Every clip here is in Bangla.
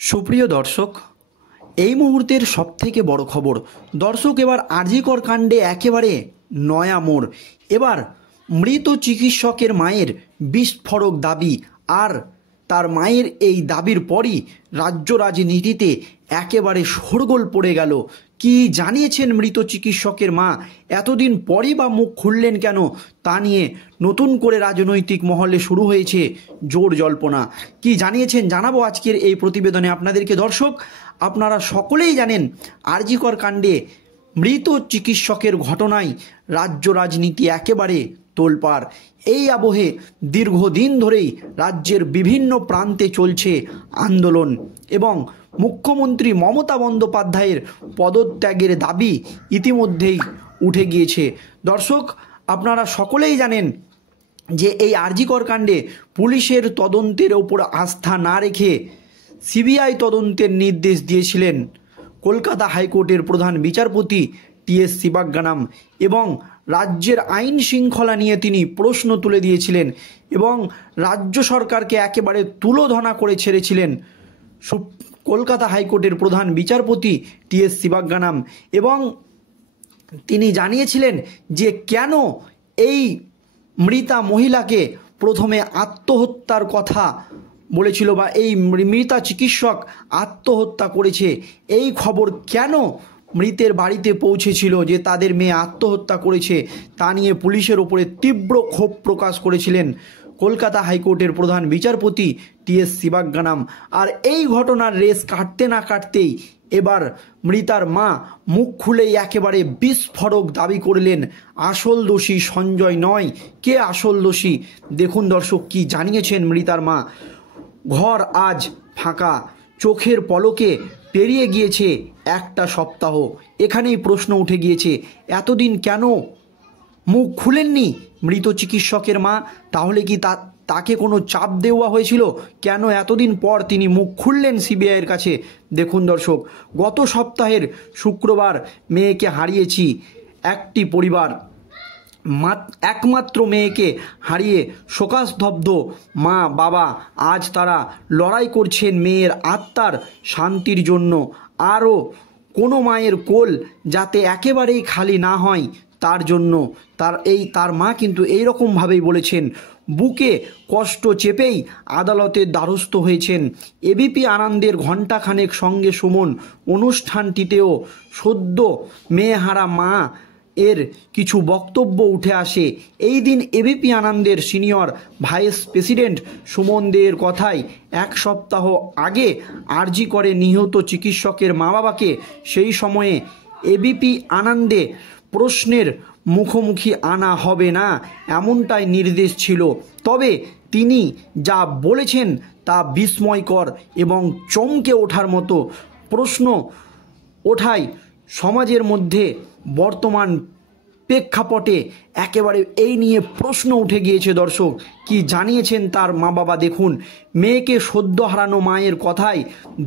সুপ্রিয় দর্শক, এই মুহূর্তের সবথেকে বড় খবর দর্শক, এবার আরজি কর কাণ্ডে একেবারে নয়া মোড়। এবার মৃত চিকিৎসকের মায়ের বিস্ফোরক দাবি, আর তার মায়ের এই দাবির পরই রাজ্য রাজনীতিতে একেবারে শোরগোল পড়ে গেল। কি জানিয়েছেন মৃত চিকিৎসকের মা, এতদিন পরই বা মুখ খুললেন কেন, তা নিয়ে নতুন করে রাজনৈতিক মহলে শুরু হয়েছে জোর জল্পনা। কি জানিয়েছেন জানাবো আজকের এই প্রতিবেদনে আপনাদেরকে। দর্শক, আপনারা সকলেই জানেন আরজি কর কাণ্ডে মৃত চিকিৎসকের ঘটনায় রাজ্য রাজনীতি একেবারে তোলপাড়। এই আবহে দীর্ঘদিন ধরেই রাজ্যের বিভিন্ন প্রান্তে চলছে আন্দোলন এবং মুখ্যমন্ত্রী মমতা বন্দ্যোপাধ্যায়ের পদত্যাগের দাবি ইতিমধ্যেই উঠে গিয়েছে। দর্শক, আপনারা সকলেই জানেন যে এই আরজি কর কাণ্ডে পুলিশের তদন্তের ওপর আস্থা না রেখে সিবিআই তদন্তের নির্দেশ দিয়েছিলেন কলকাতা হাইকোর্টের প্রধান বিচারপতি টি.এস. শিবজ্ঞানম, এবং রাজ্যের আইন শৃঙ্খলা নিয়ে তিনি প্রশ্ন তুলে দিয়েছিলেন এবং রাজ্য সরকারকে একেবারে তুলোধনা করে ছেড়েছিলেন কলকাতা হাইকোর্টের প্রধান বিচারপতি টি.এস. শিবজ্ঞানম। এবং তিনি জানিয়েছিলেন যে কেন এই মৃতা মহিলাকে প্রথমে আত্মহত্যার কথা বলেছিল, বা এই মৃতা চিকিৎসক আত্মহত্যা করেছে, এই খবর কেন মৃতের বাড়িতে পৌঁছেছিল যে তাদের মেয়ে আত্মহত্যা করেছে, তা নিয়ে পুলিশের ওপরে তীব্র ক্ষোভ প্রকাশ করেছিলেন কলকাতা হাইকোর্টের প্রধান বিচারপতি টি.এস. শিবজ্ঞানম। আর এই ঘটনার রেশ কাটতে না কাটতেই এবার মৃতার মা মুখ খুলেই একেবারে বিস্ফোরক দাবি করলেন আসল দোষী সঞ্জয় নয়। কে আসল দোষী? দেখুন দর্শক, কি জানিয়েছেন মৃতার মা। ঘর আজ ফাঁকা, চোখের পলকে পেরিয়ে গিয়েছে একটা সপ্তাহ। এখানেই প্রশ্ন উঠে গিয়েছে, এতদিন কেন মুখ খুলেননি মৃত চিকিৎসকের মা? তাহলে কি তাকে কোনো চাপ দেওয়া হয়েছিল? কেন এতদিন পর তিনি মুখ খুললেন সিবিআইয়ের কাছে? দেখুন দর্শক, গত সপ্তাহের শুক্রবার মেয়েকে হারিয়েছি একটি পরিবার। একমাত্র মেয়েকে হারিয়ে শোকাস্তব্ধ মা বাবা আজ তারা লড়াই করছেন মেয়ের আত্মার শান্তির জন্য। আরও কোনো মায়ের কোল যাতে একেবারেই খালি না হয় তার জন্য। তার মা কিন্তু এই রকমভাবেই বলেছেন। বুকে কষ্ট চেপেই আদালতের দ্বারস্থ হয়েছেন। এবিপি আনন্দের ঘণ্টাখানেক সঙ্গে সুমন অনুষ্ঠানটিতেও সদ্য মেয়েহারা মা এর কিছু বক্তব্য উঠে আসে। এই দিন এবিপি আনন্দের সিনিয়র ভাইস প্রেসিডেন্ট সুমন দের কথায় এক সপ্তাহ আগে আরজি করে নিহত চিকিৎসকের মা বাবাকে সেই সময়ে এবিপি আনন্দে প্রশ্নের মুখোমুখি আনা হবে না, এমনটাই নির্দেশ ছিল। তবে তিনি যা বলেছেন তা বিস্ময়কর এবং চমকে ওঠার মতো। প্রশ্ন ওঠায় সমাজের মধ্যে বর্তমান প্রেক্ষাপটে একেবারে এই নিয়ে প্রশ্ন উঠে গিয়েছে। দর্শক, কি জানিয়েছেন তার মা বাবা দেখুন। মেয়েকে সদ্য হারানো মায়ের কথায়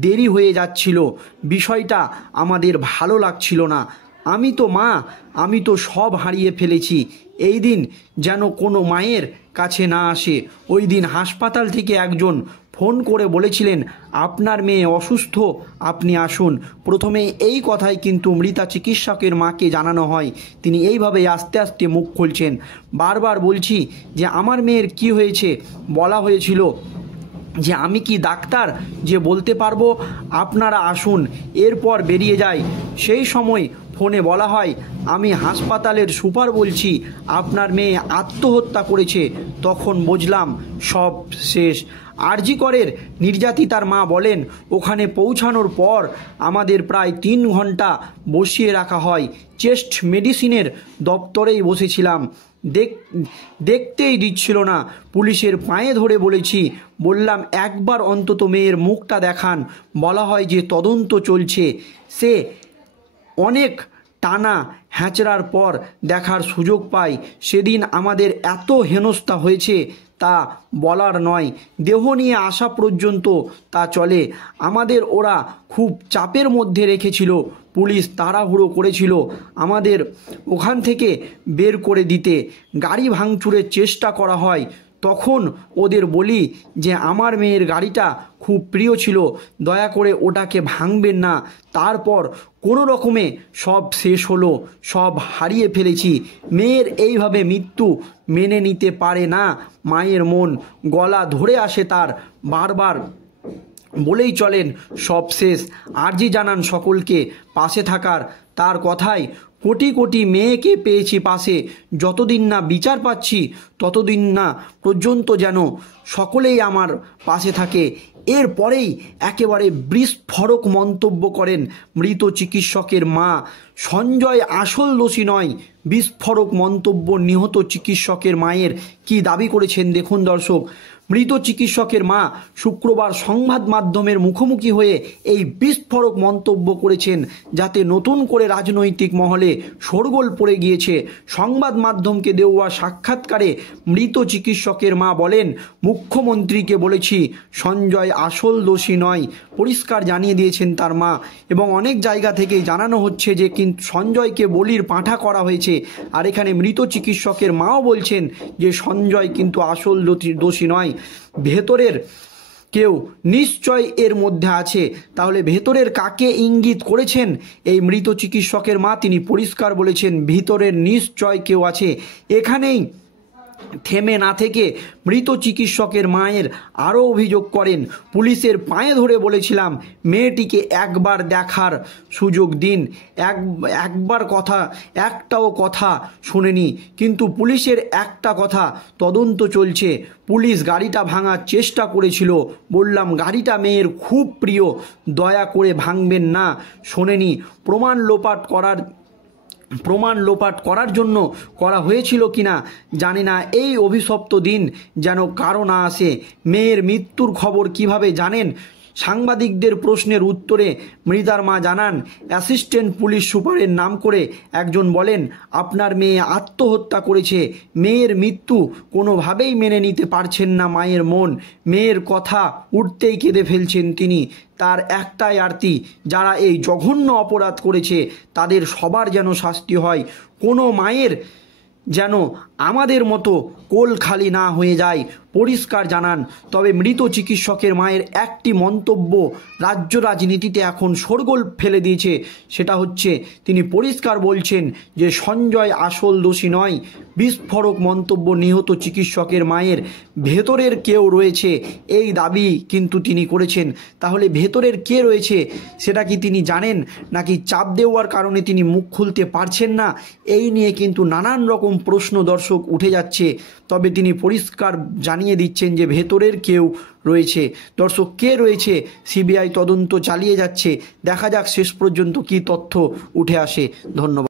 দেরি হয়ে যাচ্ছিল, বিষয়টা আমাদের ভালো লাগছিল না। আমি তো মা, আমি তো সব হারিয়ে ফেলেছি। এই দিন যেন কোনো মায়ের কাছে না আসে। ওই দিন হাসপাতাল থেকে একজন ফোন করে বলেছিলেন আপনার মেয়ে অসুস্থ, আপনি আসুন। প্রথমে এই কথাই কিন্তু মৃতা চিকিৎসকের মাকে জানানো হয়। তিনি এইভাবেই আস্তে আস্তে মুখ খুলছেন। বারবার বলছি যে আমার মেয়ের কি হয়েছে। বলা হয়েছিল যে আমি কি ডাক্তার যে বলতে পারবো, আপনারা আসুন। এরপর বেরিয়ে যায়। সেই সময় ফোনে বলা হয় আমি হাসপাতালের সুপার বলছি, আপনার মেয়ে আত্মহত্যা করেছে। তখন বুঝলাম সব শেষ। আরজি করের নির্যাতিতার মা বলেন ওখানে পৌঁছানোর পর আমাদের প্রায় 3 ঘন্টা বসিয়ে রাখা হয়। চেস্ট মেডিসিনের দপ্তরেই বসেছিলাম, দেখতেই দিচ্ছিল না। পুলিশের পায়ে ধরে বললাম একবার অন্তত মেয়ের মুখটা দেখান। বলা হয় যে তদন্ত চলছে। সে অনেক টানা হ্যাচড়ার পর দেখার সুযোগ পাই। সেদিন আমাদের এত হেনস্থা হয়েছে তা বলার নয়। দেহ নিয়ে আসা পর্যন্ত তা চলে। আমাদের ওরা খুব চাপের মধ্যে রেখেছিল। পুলিশ তাড়াহুড়ো করেছিল আমাদের ওখান থেকে বের করে দিতে। গাড়ি ভাঙচুরের চেষ্টা করা হয়। তখন ওদের বলি যে আমার মেয়ের গাড়িটা খুব প্রিয় ছিল, দয়া করে ওটাকে ভাঙবেন না। তারপর কোনো রকমে সব শেষ হলো, সব হারিয়ে ফেলেছি। মেয়ের এইভাবে মৃত্যু মেনে নিতে পারে না মায়ের মন, গলা ধরে আসে তার, বারবার বলেই চলেন সব শেষ। আর্জি জানান সকলকে পাশে থাকার, তার কথায় কোটি কোটি মেয়েকে পেয়েছি পাশে, যতদিন না বিচার পাচ্ছি ততদিন না পর্যন্ত যেন সকলেই আমার পাশে থাকে। এরপরেই একেবারে বিস্ফোরক মন্তব্য করেন মৃত চিকিৎসকের মা। সঞ্জয় আসল দোষী নয়, বিস্ফোরক মন্তব্য নিহত চিকিৎসকের মায়ের। কি দাবি করেছেন দেখুন দর্শক। মৃত চিকিৎসকের মা শুক্রবার সংবাদ মাধ্যমের মুখোমুখি হয়ে এই বিস্ফোরক মন্তব্য করেছেন, যাতে নতুন করে রাজনৈতিক মহলে শোরগোল পড়ে গিয়েছে। সংবাদ মাধ্যমকে দেওয়া সাক্ষাৎকারে মৃত চিকিৎসকের মা বলেন, মুখ্যমন্ত্রীকে বলেছি সঞ্জয় আসল দোষী নয়, পরিষ্কার জানিয়ে দিয়েছেন তার মা। এবং অনেক জায়গা থেকে জানানো হচ্ছে যে কিন্তু সঞ্জয়কে বলির পাঁঠা করা হয়েছে। আর এখানে মৃত চিকিৎসকের মাও বলছেন যে সঞ্জয় কিন্তু আসল দোষী নয়, ভেতরের কেউ নিশ্চয় এর মধ্যে আছে। তাহলে ভেতরের কাকে ইঙ্গিত করেছেন এই মৃত চিকিৎসকের মা? তিনি পরিষ্কার বলেছেন ভিতরের নিশ্চয় কেউ আছে। এখানেই থেমে না থেকে মৃত চিকিৎসকের মায়ের আরও অভিযোগ করেন, পুলিশের পায়ে ধরে বলেছিলাম মেয়েটিকে একবার দেখার সুযোগ দিন, একটাও কথা শুনেনি। কিন্তু পুলিশের একটা কথা, তদন্ত চলছে, পুলিশ গাড়িটা ভাঙার চেষ্টা করেছিল, বললাম গাড়িটা মেয়ের খুব প্রিয়, দয়া করে ভাঙবেন না, শোনেনি। প্রমাণ লোপাট করার জন্য করা হয়েছিল কিনা জানি না। এই অভিশপ্ত দিন যেন কারো না আসে। মেয়ের মৃত্যুর খবর কিভাবে জানেন? সাংবাদিকদের প্রশ্নের উত্তরে মৃতার মা জানান, অ্যাসিস্ট্যান্ট পুলিশ সুপারের নাম করে একজন বলেন আপনার মেয়ে আত্মহত্যা করেছে। মেয়ের মৃত্যু কোনোভাবেই মেনে নিতে পারছেন না মায়ের মন। মেয়ের কথা উঠতেই কেঁদে ফেলছেন তিনি। তার একটাই আরতি, যারা এই জঘন্য অপরাধ করেছে তাদের সবার যেন শাস্তি হয়। কোনো মায়ের যেন আমাদের মতো কোল খালি না হয়ে যায়, পরিষ্কার জানান। তবে মৃত চিকিৎসকের মায়ের একটি মন্তব্য রাজ্য রাজনীতিতে এখন শোরগোল ফেলে দিয়েছে। সেটা হচ্ছে তিনি পরিষ্কার বলছেন যে সঞ্জয় আসল দোষী নয়। বিস্ফোরক মন্তব্য নিহত চিকিৎসকের মায়ের। ভেতরের কেউ রয়েছে এই দাবি কিন্তু তিনি করেছেন। তাহলে ভেতরের কে রয়েছে সেটা কি তিনি জানেন, নাকি চাপ দেওয়ার কারণে তিনি মুখ খুলতে পারছেন না? এই নিয়ে কিন্তু নানান রকম প্রশ্ন দর্শক উঠে যাচ্ছে। তবে তিনি পরিষ্কার জানিয়ে দিচ্ছেন যে ভেতরের কেউ রয়েছে। দর্শক, কে রয়েছে সিবিআই তদন্ত চালিয়ে যাচ্ছে, দেখা যাক শেষ পর্যন্ত কী তথ্য উঠে আসে। ধন্যবাদ।